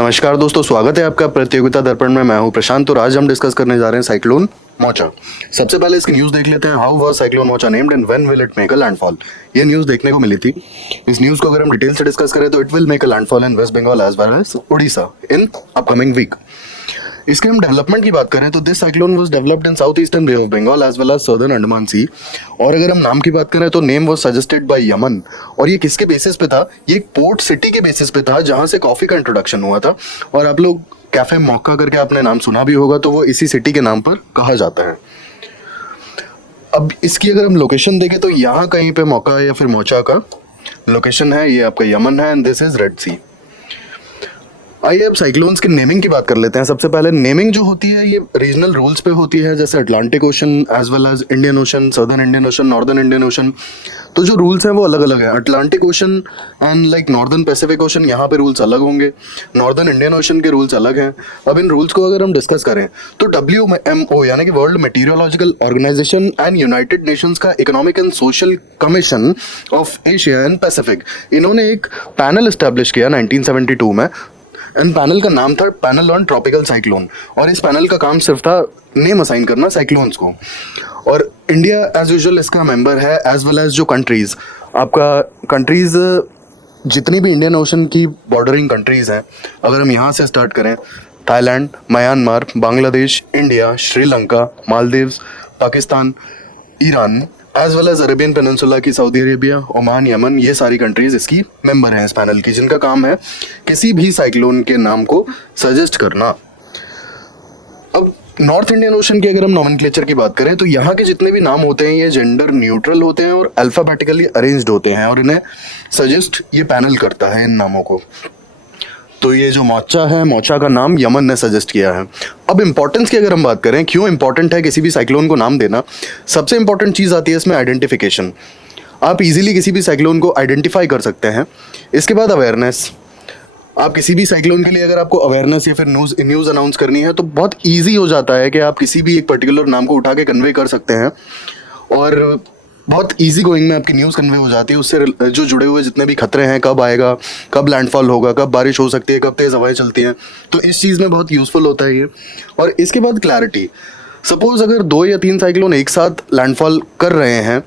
नमस्कार दोस्तों, स्वागत है आपका प्रतियोगिता दर्पण में। मैं हूं प्रशांत और आज हम डिस्कस करने जा रहे हैं साइक्लोन मोचा। सबसे पहले इसकी न्यूज देख लेते हैं। How was cyclone mocha named and when will it make a landfall. ये न्यूज देखने को मिली थी। इस न्यूज को अगर हम डिटेल से डिस्कस करें तो it will make a landfall in West Bengal as well as Odisha in upcoming week. इसके हम डेवलपमेंट की बात करें तो this cyclone was developed in south eastern Bay of Bengal as well as southern Andaman Sea. और अगर हम नाम की बात करें तो name was suggested by Yemen. और ये किसके बेसिस पे था? ये एक पोर्ट सिटी के बेसिस पे था जहां से कॉफी का इंट्रोडक्शन हुआ था। और आप लोग कैफे मौका करके आपने नाम सुना भी होगा, तो वो इसी सिटी के नाम पर कहा जाता है। अब इसकी अगर हम लोकेशन देखें तो यहाँ कहीं पे मौका या फिर मोचा का लोकेशन है। ये आपका यमन है एंड दिस इज रेड सी। आइए अब साइक्लोन्स की नेमिंग की बात कर लेते हैं। सबसे पहले नेमिंग जो होती है ये रीजनल रूल्स पे होती है, जैसे Atlantic ocean as well as Indian ocean, southern Indian ocean, northern Indian ocean. तो जो रूल्स हैं वो अलग अलग हैं। Atlantic ocean and like northern Pacific ocean, यहाँ पे रूल्स अलग होंगे। नॉर्दर्न इंडियन ओशन के रूल्स अलग हैं। अब इन रूल्स को अगर हम डिस्कस करें तो WMO यानी कि World Meteorological Organization and United Nations का Economic and Social Commission of Asia and Pacific, इन्होंने एक पैनल एस्टेब्लिश किया 1972 में। एंड पैनल का नाम था पैनल ऑन ट्रॉपिकल साइक्लोन। और इस पैनल का काम सिर्फ था नेम असाइन करना साइक्लोन्स को। और इंडिया एज यूजुअल इसका मेंबर है, एज वेल एज जो कंट्रीज, आपका कंट्रीज जितनी भी इंडियन ओशन की बॉर्डरिंग कंट्रीज हैं, अगर हम यहाँ से स्टार्ट करें, Thailand, Myanmar, Bangladesh, India, Sri Lanka, Maldives, Pakistan, Iran, as well as Arabian peninsula की सऊदी अरेबिया, ओमान, यमन, ये सारी कंट्रीज इसकी मेंबर हैं इस पैनल की, जिनका काम है किसी भी साइक्लोन के नाम को सजेस्ट करना। अब नॉर्थ इंडियन ओशन की अगर हम नॉमेनक्लेचर की बात करें तो यहाँ के जितने भी नाम होते हैं ये जेंडर न्यूट्रल होते हैं और अल्फाबेटिकली अरेंज्ड होते हैं, और इन्हें सजेस्ट ये पैनल करता है इन नामों को। तो ये जो मोचा है, मोचा का नाम यमन ने सजेस्ट किया है। अब इंपॉर्टेंस की अगर हम बात करें, क्यों इंपॉर्टेंट है किसी भी साइक्लोन को नाम देना, सबसे इंपॉर्टेंट चीज़ आती है इसमें आइडेंटिफिकेशन। आप इजीली किसी भी साइक्लोन को आइडेंटिफाई कर सकते हैं। इसके बाद अवेयरनेस। आप किसी भी साइक्लोन के लिए अगर आपको अवेयरनेस या फिर न्यूज़ अनाउंस करनी है तो बहुत ईजी हो जाता है कि आप किसी भी एक पर्टिकुलर नाम को उठा के कन्वे कर सकते हैं और बहुत इजी गोइंग में आपकी न्यूज़ कन्वे हो जाती है। उससे जो जुड़े हुए जितने भी खतरे हैं, कब आएगा, कब लैंडफॉल होगा, कब बारिश हो सकती है, कब तेज़ हवाएं चलती हैं, तो इस चीज़ में बहुत यूज़फुल होता है ये। और इसके बाद क्लैरिटी। सपोज अगर 2 या 3 साइक्लोन एक साथ लैंडफॉल कर रहे हैं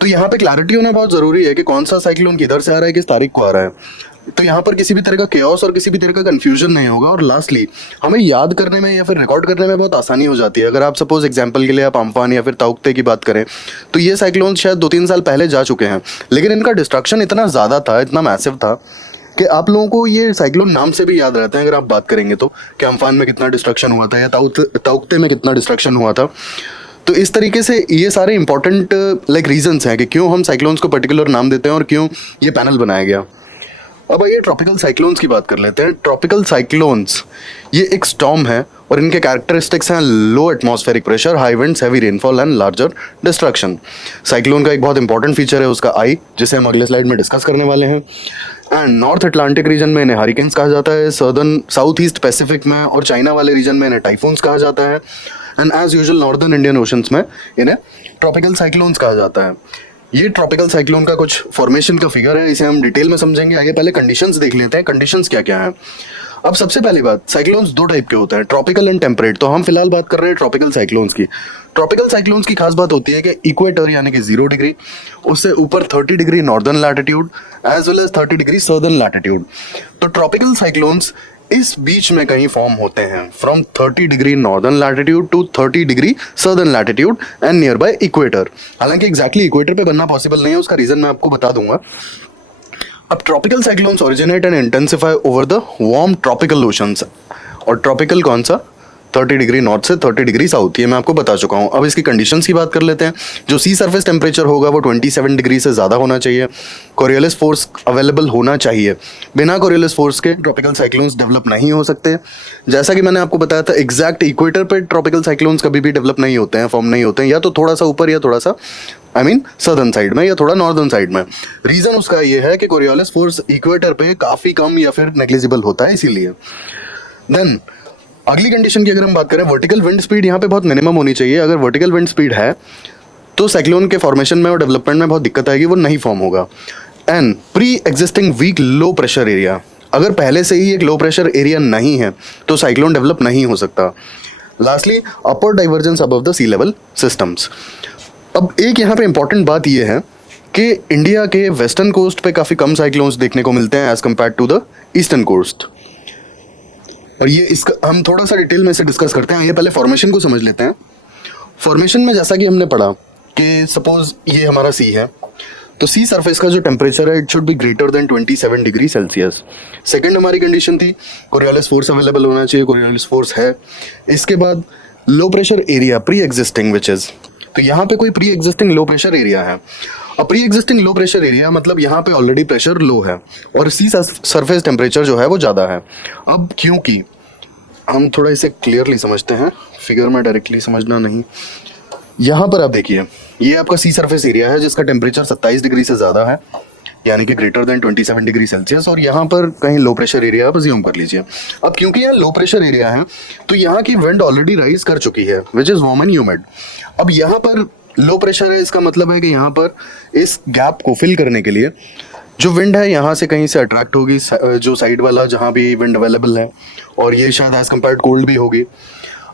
तो यहाँ पे क्लैरिटी होना बहुत ज़रूरी है कि कौन सा साइक्लोन किधर से आ रहा है, किस तारीख को आ रहा है। तो यहाँ पर किसी भी तरह का केओस और किसी भी तरह का कंफ्यूजन नहीं होगा। और लास्टली हमें याद करने में या फिर रिकॉर्ड करने में बहुत आसानी हो जाती है। अगर आप सपोज एग्जांपल के लिए आप अम्फान या फिर ताउक्ते की बात करें तो ये साइक्लोन शायद 2-3 साल पहले जा चुके हैं, लेकिन इनका डिस्ट्रक्शन इतना ज़्यादा था, इतना मैसिव था कि आप लोगों को ये साइक्लोन नाम से भी याद रहते हैं अगर आप बात करेंगे तो, कि अम्फान में कितना डिस्ट्रक्शन हुआ था या ताउक्ते में कितना डिस्ट्रक्शन हुआ था। तो इस तरीके से ये सारे इंपॉर्टेंट लाइक रीजंस हैं कि क्यों हम साइक्लोन्स को पर्टिकुलर नाम देते हैं और क्यों ये पैनल बनाया गया। अब आइए ट्रॉपिकल साइक्लोन्स की बात कर लेते हैं। ट्रॉपिकल साइक्लोन्स ये एक स्टॉर्म है और इनके कैरेक्टरिस्टिक्स हैं लो atmospheric pressure, high winds, heavy rainfall and larger destruction. Cyclone का एक बहुत इंपॉर्टेंट फीचर है उसका आई, जिसे हम अगले स्लाइड में डिस्कस करने वाले हैं। एंड नॉर्थ अटलांटिक रीजन में इन्हें हरिकेन्स कहा जाता है, साउथ ईस्ट पैसिफिक में और चाइना वाले रीजन में इन्हें टाइफून्स कहा जाता है, and as usual northern Indian oceans में इन्हें ट्रॉपिकल साइक्लोन्स कहा जाता है। ये ट्रॉपिकल साइक्लोन का कुछ फॉर्मेशन का फिगर है, इसे हम डिटेल में समझेंगे। आइए पहले कंडीशंस देख लेते हैं, कंडीशंस क्या क्या हैं। अब सबसे पहली बात, साइक्लोन्स 2 टाइप के होते हैं, ट्रॉपिकल एंड टेम्परेट। तो हम फिलहाल बात कर रहे हैं ट्रॉपिकल साइक्लोन्स की। ट्रॉपिकल साइक्लोन्स की खास बात होती है कि इक्वेटर यानी कि 0 डिग्री, उससे ऊपर 30 degree northern latitude as well as 30 degree southern latitude. तो ट्रॉपिकल साइक्लोन्स इस बीच में कहीं फॉर्म होते हैं, from 30 degree northern latitude to 30 degree southern latitude and near by equator. हालांकि एग्जैक्टली इक्वेटर पे बनना पॉसिबल नहीं है, उसका रीजन मैं आपको बता दूंगा। अब tropical cyclones originate and intensify over the warm tropical oceans. और ट्रॉपिकल कौन सा? 30 डिग्री नॉर्थ से 30 डिग्री साउथ, ये मैं आपको बता चुका हूँ। अब इसकी कंडीशंस की बात कर लेते हैं। जो सी सरफेस टेम्परेचर होगा वो 27 डिग्री से ज़्यादा होना चाहिए। कोरियोलिस फोर्स अवेलेबल होना चाहिए। बिना कोरियोलिस फोर्स के ट्रॉपिकल साइक्लोन्स डेवलप नहीं हो सकते। जैसा कि मैंने आपको बताया था, एग्जैक्ट इक्वेटर पर ट्रॉपिकल साइक्लोन्स कभी भी डेवलप नहीं होते हैं, फॉर्म नहीं होते हैं, या तो थोड़ा सा ऊपर या थोड़ा सा सदर्न साइड में या थोड़ा नॉर्दर्न साइड में। रीज़न उसका ये है कि कोरियोलिस फोर्स इक्वेटर पे काफ़ी कम या फिर नेग्लिजिबल होता है, इसीलिए। देन अगली कंडीशन की अगर हम बात करें, वर्टिकल विंड स्पीड यहाँ पे बहुत मिनिमम होनी चाहिए। अगर वर्टिकल विंड स्पीड है तो साइक्लोन के फॉर्मेशन में और डेवलपमेंट में बहुत दिक्कत आएगी, वो नहीं फॉर्म होगा। And pre existing weak low pressure area. अगर पहले से ही एक लो प्रेशर एरिया नहीं है तो साइक्लोन डेवलप नहीं हो सकता। Lastly, upward divergence above the sea level systems. अब एक यहाँ पे इंपॉर्टेंट बात यह है कि इंडिया के वेस्टर्न कोस्ट पे काफ़ी कम साइक्लोन्स देखने को मिलते हैं as compare to the eastern coast. और ये इसका हम थोड़ा सा डिटेल में से डिस्कस करते हैं। ये पहले फॉर्मेशन को समझ लेते हैं। फॉर्मेशन में जैसा कि हमने पढ़ा कि सपोज ये हमारा सी है, तो सी सरफेस का जो टेम्परेचर है it should be greater than 27 degree Celsius. Second हमारी कंडीशन थी कोरियोलिस फोर्स अवेलेबल होना चाहिए, कोरियोलिस फोर्स है। इसके बाद लो pressure area pre existing which is, तो यहाँ पे कोई प्री एग्जिस्टिंग लो प्रेशर एरिया है। अब प्री एग्जिस्टिंग लो प्रेशर एरिया मतलब यहाँ पे ऑलरेडी प्रेशर लो है और सी सरफेस टेम्परेचर जो है वो ज़्यादा है। अब क्योंकि हम थोड़ा इसे क्लियरली समझते हैं, फिगर में डायरेक्टली समझना नहीं। यहाँ पर आप देखिए, ये आपका सी सरफेस एरिया है जिसका टेम्परेचर 27 डिग्री से ज़्यादा है, यानी कि ग्रेटर देन 27 डिग्री सेल्सियस, और यहाँ पर कहीं लो प्रेशर एरिया आप अज्यूम कर लीजिए। अब क्योंकि यहाँ लो प्रेशर एरिया है तो यहाँ की विंड ऑलरेडी राइज कर चुकी है which is warm and humid. अब यहाँ पर लो प्रेशर है, इसका मतलब है कि यहाँ पर इस गैप को फिल करने के लिए जो विंड है यहाँ से कहीं से अट्रैक्ट होगी, जो साइड वाला जहाँ भी विंड अवेलेबल है, और ये शायद एज कम्पेयर्ड कोल्ड भी होगी।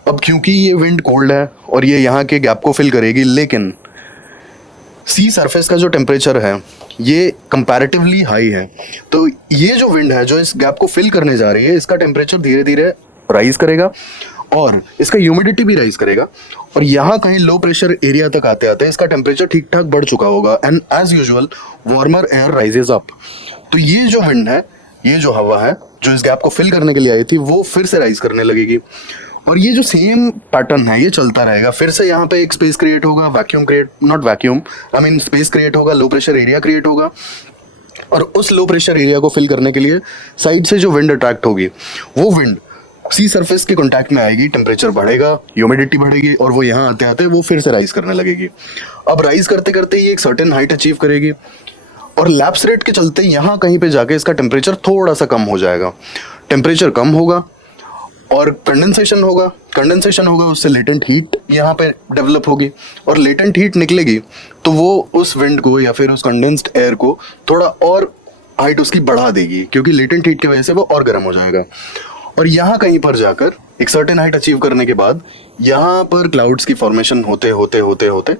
अब क्योंकि ये विंड कोल्ड है और ये यहाँ के गैप को फिल करेगी, लेकिन सी सरफेस का जो टेम्परेचर है ये कंपैरेटिवली हाई है, तो ये जो विंड है जो इस गैप को फिल करने जा रही है इसका टेम्परेचर धीरे धीरे राइज करेगा और इसका ह्यूमिडिटी भी राइज करेगा, और यहाँ कहीं लो प्रेशर एरिया तक आते आते इसका टेम्परेचर ठीक ठाक बढ़ चुका होगा and as usual warmer air rises up. तो ये जो विंड है, ये जो हवा है जो इस गैप को फिल करने के लिए आई थी वो फिर से राइज करने लगेगी, और ये जो सेम पैटर्न है ये चलता रहेगा। फिर से यहाँ पे एक स्पेस क्रिएट होगा, vacuum create, not vacuum, I mean space create होगा, लो प्रेशर एरिया क्रिएट होगा, और उस लो प्रेशर एरिया को फिल करने के लिए साइड से जो विंड अट्रैक्ट होगी वो विंड सी सरफेस के कांटेक्ट में आएगी, टेम्परेचर बढ़ेगा, ह्यूमिडिटी बढ़ेगी, और वो यहाँ आते आते वो फिर से राइज करने लगेगी। अब राइज करते करते ये एक सर्टेन हाइट अचीव करेगी और लैप्स रेट के चलते यहाँ कहीं पे जाके इसका टेम्परेचर थोड़ा सा कम हो जाएगा। टेम्परेचर कम होगा और कंडेंसेशन होगा, उससे लेटेंट हीट यहाँ पे डेवलप होगी, और लेटेंट हीट निकलेगी तो वो उस विंड को या फिर उस कंडेंस्ड एयर को थोड़ा और हाइट उसकी बढ़ा देगी, क्योंकि लेटेंट हीट की वजह से वो और गर्म हो जाएगा। और यहाँ कहीं पर जाकर एक सर्टेन हाइट अचीव करने के बाद यहाँ पर क्लाउड्स की फॉर्मेशन होते होते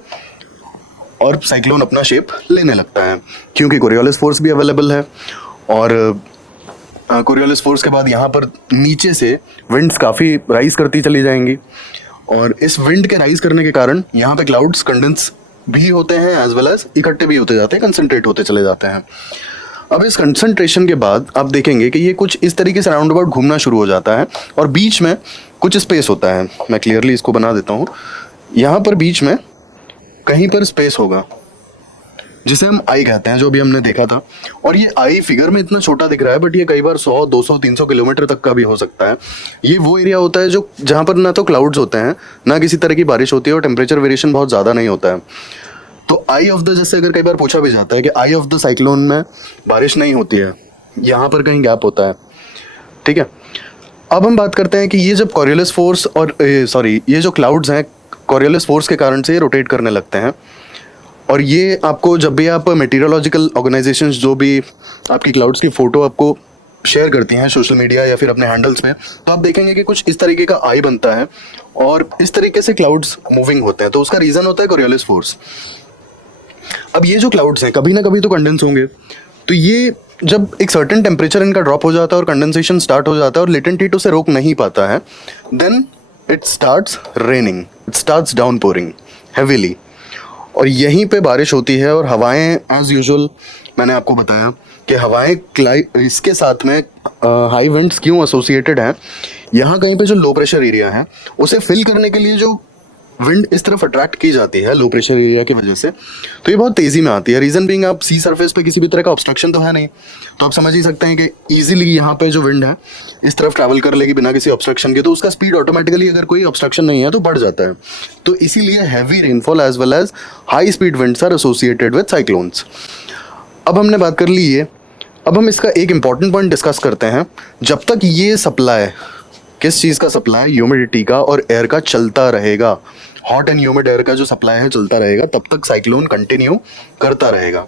और साइक्लोन अपना शेप लेने लगता है, क्योंकि कोरियोलिस फोर्स भी अवेलेबल है, और कोरियोलिस फोर्स के बाद यहाँ पर नीचे से विंड्स काफ़ी राइज करती चली जाएंगी, और इस विंड के राइज करने के कारण यहाँ पे क्लाउड्स कंडेंस भी होते हैं एज वेल एज इकट्ठे भी होते जाते हैं, कंसंट्रेट होते चले जाते हैं। अब इस कंसंट्रेशन के बाद आप देखेंगे कि ये कुछ इस तरीके से राउंड अबाउट घूमना शुरू हो जाता है, और बीच में कुछ स्पेस होता है। मैं क्लियरली इसको बना देता हूँ। यहाँ पर बीच में कहीं पर स्पेस होगा जिसे हम आई कहते हैं, जो भी हमने देखा था, और ये आई फिगर में इतना छोटा दिख रहा है बट ये कई बार 100, 200, 300 किलोमीटर तक का भी हो सकता है। ये वो एरिया होता है जो जहाँ पर ना तो क्लाउड्स होते हैं, ना किसी तरह की बारिश होती है, और टेम्परेचर वेरिएशन बहुत ज़्यादा नहीं होता है। तो आई ऑफ द, जैसे अगर कई बार पूछा भी जाता है कि आई ऑफ द साइक्लोन में बारिश नहीं होती है, यहाँ पर कहीं गैप होता है, ठीक है। अब हम बात करते हैं कि ये जब कोरियोलिस फोर्स और ये जो क्लाउड्स हैं कोरियोलिस फोर्स के कारण से रोटेट करने लगते हैं, और ये आपको जब भी आप मेटीरियोलॉजिकल ऑर्गेनाइजेशंस जो भी आपकी क्लाउड्स की फ़ोटो आपको शेयर करती हैं सोशल मीडिया या फिर अपने हैंडल्स में, तो आप देखेंगे कि कुछ इस तरीके का आई बनता है और इस तरीके से क्लाउड्स मूविंग होते हैं। तो उसका रीज़न होता है कोरियोलिस फोर्स। अब ये जो क्लाउड्स हैं कभी ना कभी तो कंडेंस होंगे, तो ये जब एक सर्टेन टेम्परेचर इनका ड्रॉप हो जाता है और कंडेंसेशन स्टार्ट हो जाता है और लेटेंट हीट उसे रोक नहीं पाता है, then it starts raining, it starts down pouring heavily, और यहीं पे बारिश होती है। और हवाएं एज यूजुअल मैंने आपको बताया कि हवाएं इसके साथ में हाई विंड्स क्यों एसोसिएटेड हैं। यहाँ कहीं पे जो लो प्रेशर एरिया है उसे फिल करने के लिए जो विंड इस तरफ अट्रैक्ट की जाती है लो प्रेशर एरिया की वजह से, तो ये बहुत तेज़ी में आती है। रीज़न बीइंग आप सी सरफेस पे किसी भी तरह का ऑब्स्ट्रक्शन तो है नहीं, तो आप समझ ही सकते हैं कि ईजिली यहाँ पे जो विंड है इस तरफ ट्रैवल कर लेगी बिना किसी ऑब्स्ट्रक्शन के, तो उसका स्पीड ऑटोमेटिकली अगर कोई ऑब्स्ट्रक्शन नहीं है तो बढ़ जाता है। तो इसीलिए heavy rainfall as well as high speed winds are associated with cyclones. अब हमने बात कर ली ये, अब हम इसका एक इंपॉर्टेंट पॉइंट डिस्कस करते हैं। जब तक ये सप्लाई, किस चीज़ का सप्लाई, ह्यूमिडिटी का और एयर का चलता रहेगा, हॉट एंड ह्यूमिड एयर का जो सप्लाई है चलता रहेगा, तब तक साइक्लोन कंटिन्यू करता रहेगा।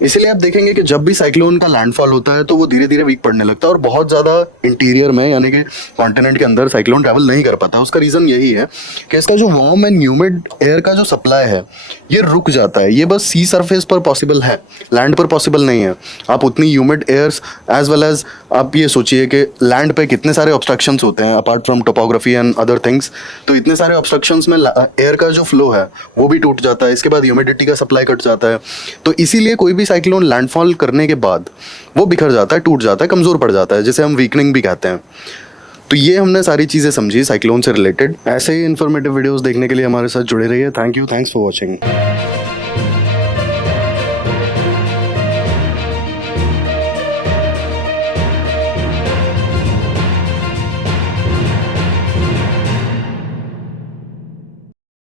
इसीलिए आप देखेंगे कि जब भी साइक्लोन का लैंडफॉल होता है तो वो धीरे धीरे वीक पड़ने लगता है और बहुत ज़्यादा इंटीरियर में यानी कि कॉन्टिनेंट के अंदर साइक्लोन ट्रैवल नहीं कर पाता। उसका रीज़न यही है कि इसका जो वार्म एंड ह्यूमिड एयर का जो सप्लाई है ये रुक जाता है। ये बस सी सरफेस पर पॉसिबल है, लैंड पर पॉसिबल नहीं है। आप उतनी humid airs as well as आप ये सोचिए कि लैंड पे कितने सारे ऑब्स्ट्रक्शंस होते हैं apart from topography and other things. तो इतने सारे ऑब्स्ट्रक्शंस में एयर का जो फ्लो है वो भी टूट जाता है, इसके बाद ह्यूमिडिटी का सप्लाई कट जाता है। तो इसीलिए कोई भी साइक्लोन लैंडफॉल करने के बाद वो बिखर जाता है, टूट जाता है, कमज़ोर पड़ जाता है, जिसे हम वीकनिंग भी कहते हैं। तो ये हमने सारी चीज़ें समझी साइक्लोन से रिलेटेड। ऐसे ही इन्फॉर्मेटिव वीडियोस देखने के लिए हमारे साथ जुड़े रहिए। Thank you, thanks for watching.